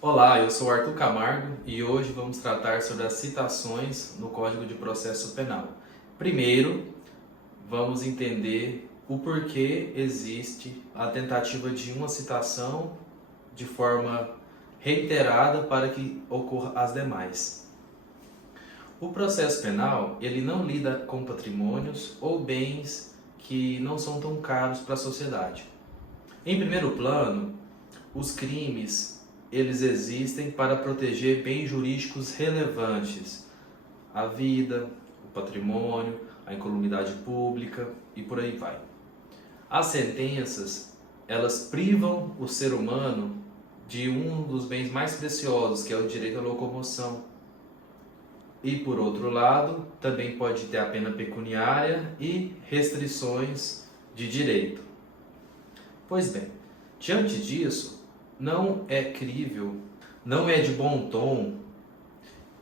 Olá, eu sou Arthur Camargo e hoje vamos tratar sobre as citações no Código de Processo Penal. Primeiro, vamos entender o porquê existe a tentativa de uma citação de forma reiterada para que ocorra as demais. O processo penal, ele não lida com patrimônios ou bens que não são tão caros para a sociedade. Em primeiro plano, os crimes, eles existem para proteger bens jurídicos relevantes, a vida, o patrimônio, a incolumidade pública e por aí vai. As sentenças, elas privam o ser humano de um dos bens mais preciosos, que é o direito à locomoção. E por outro lado, também pode ter a pena pecuniária e restrições de direito. Pois bem, diante disso, não é crível, não é de bom tom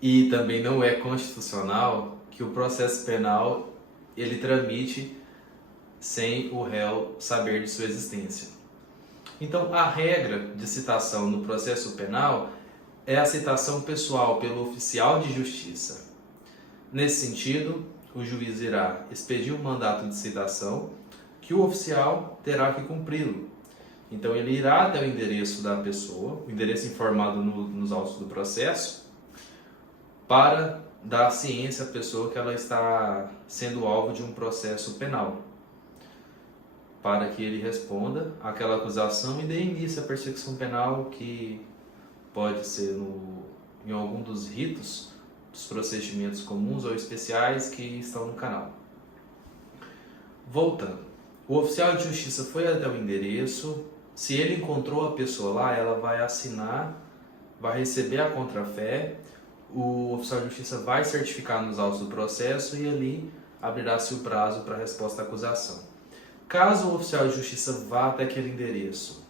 e também não é constitucional que o processo penal ele tramite sem o réu saber de sua existência. Então, a regra de citação no processo penal é a citação pessoal pelo oficial de justiça. Nesse sentido, o juiz irá expedir um mandato de citação que o oficial terá que cumpri-lo. Então, ele irá até o endereço da pessoa, o endereço informado nos autos do processo, para dar ciência à pessoa que ela está sendo alvo de um processo penal, para que ele responda àquela acusação e dê início à persecução penal, que pode ser em algum dos ritos dos procedimentos comuns ou especiais que estão no canal. Voltando, o oficial de justiça foi até o endereço. Se ele encontrou a pessoa lá, ela vai assinar, vai receber a contrafé, o oficial de justiça vai certificar nos autos do processo e ali abrirá-se o prazo para a resposta à acusação. Caso o oficial de justiça vá até aquele endereço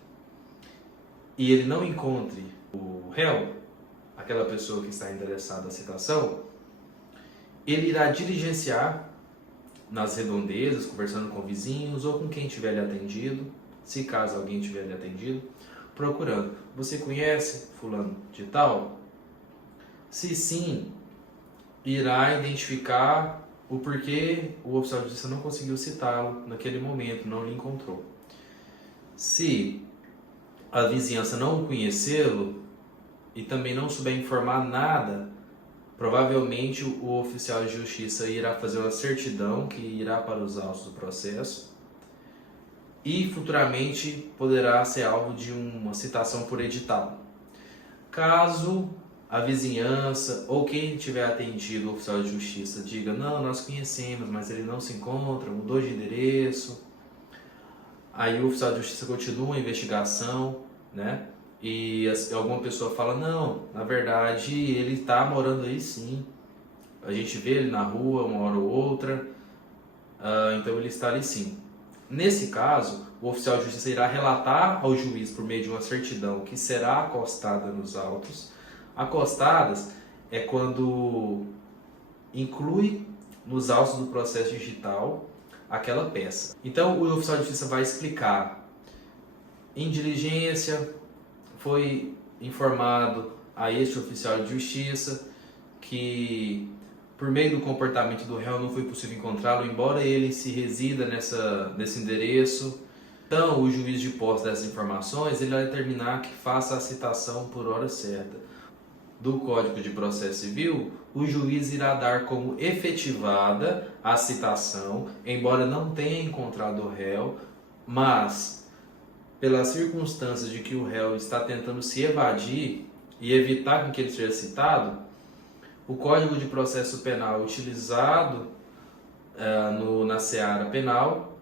e ele não encontre o réu, aquela pessoa que está interessada na citação, ele irá diligenciar nas redondezas, conversando com vizinhos ou com quem tiver lhe atendido, se caso alguém tiver lhe atendido, procurando. Você conhece fulano de tal? Se sim, irá identificar o porquê o oficial de justiça não conseguiu citá-lo naquele momento, não lhe encontrou. Se a vizinhança não o conhecê-lo e também não souber informar nada, provavelmente o oficial de justiça irá fazer uma certidão que irá para os autos do processo e futuramente poderá ser alvo de uma citação por edital. Caso a vizinhança ou quem tiver atendido o oficial de justiça diga: não, nós conhecemos, mas ele não se encontra, mudou de endereço, aí o oficial de justiça continua a investigação, né? E alguma pessoa fala: não, na verdade ele está morando aí sim, a gente vê ele na rua uma hora ou outra, então ele está ali sim. Nesse caso, o oficial de justiça irá relatar ao juiz por meio de uma certidão que será acostada nos autos. Acostadas é quando inclui nos autos do processo digital aquela peça. Então o oficial de justiça vai explicar: em diligência foi informado a este oficial de justiça que por meio do comportamento do réu não foi possível encontrá-lo, embora ele se resida nesse endereço. Então, o juiz, de posse dessas informações, ele vai determinar que faça a citação por hora certa. Do Código de Processo Civil, o juiz irá dar como efetivada a citação, embora não tenha encontrado o réu, mas pelas circunstâncias de que o réu está tentando se evadir e evitar que ele seja citado, o Código de Processo Penal utilizado na seara penal,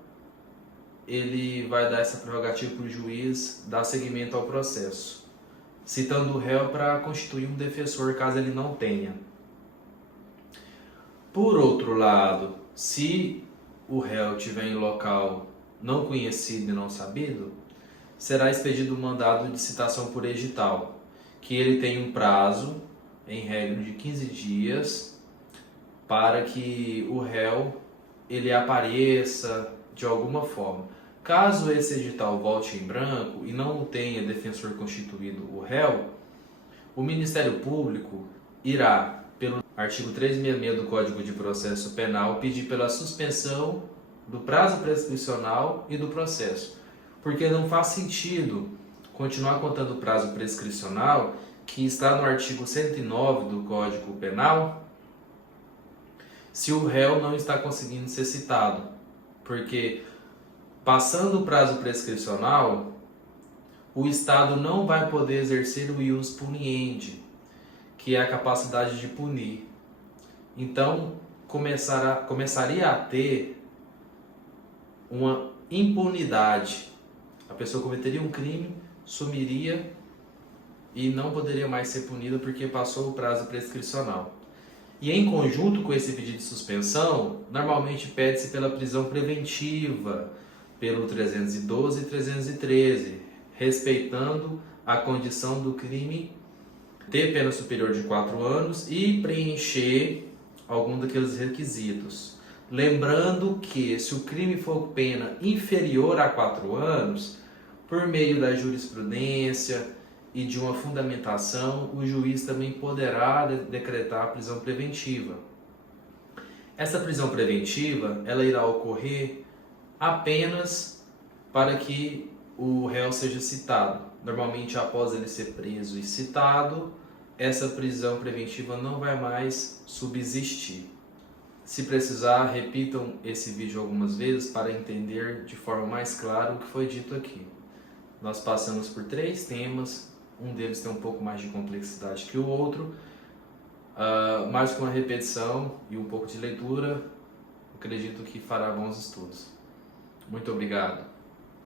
ele vai dar essa prerrogativa para o juiz dar seguimento ao processo, citando o réu para constituir um defensor caso ele não tenha. Por outro lado, se o réu estiver em local não conhecido e não sabido, será expedido um mandado de citação por edital, que ele tem um prazo, em regra de 15 dias, para que o réu ele apareça de alguma forma. Caso esse edital volte em branco e não tenha defensor constituído o réu, O Ministério Público irá, pelo artigo 366 do Código de Processo Penal, pedir pela suspensão do prazo prescricional e do processo, porque não faz sentido continuar contando o prazo prescricional que está no artigo 109 do Código Penal se o réu não está conseguindo ser citado, porque passando o prazo prescricional, o Estado não vai poder exercer o ius puniendi, que é a capacidade de punir. Então, começaria a ter uma impunidade. A pessoa cometeria um crime, sumiria e não poderia mais ser punida porque passou o prazo prescricional. E em conjunto com esse pedido de suspensão, normalmente pede-se pela prisão preventiva, pelo 312 e 313, respeitando a condição do crime ter pena superior de 4 anos e preencher algum daqueles requisitos. Lembrando que se o crime for pena inferior a 4 anos, por meio da jurisprudência e de uma fundamentação, o juiz também poderá decretar a prisão preventiva. Essa prisão preventiva, ela irá ocorrer apenas para que o réu seja citado. Normalmente, após ele ser preso e citado, essa prisão preventiva não vai mais subsistir. Se precisar, repitam esse vídeo algumas vezes para entender de forma mais clara o que foi dito aqui. Nós passamos por 3 temas, um deles tem um pouco mais de complexidade que o outro, mas com a repetição e um pouco de leitura, acredito que fará bons estudos. Muito obrigado.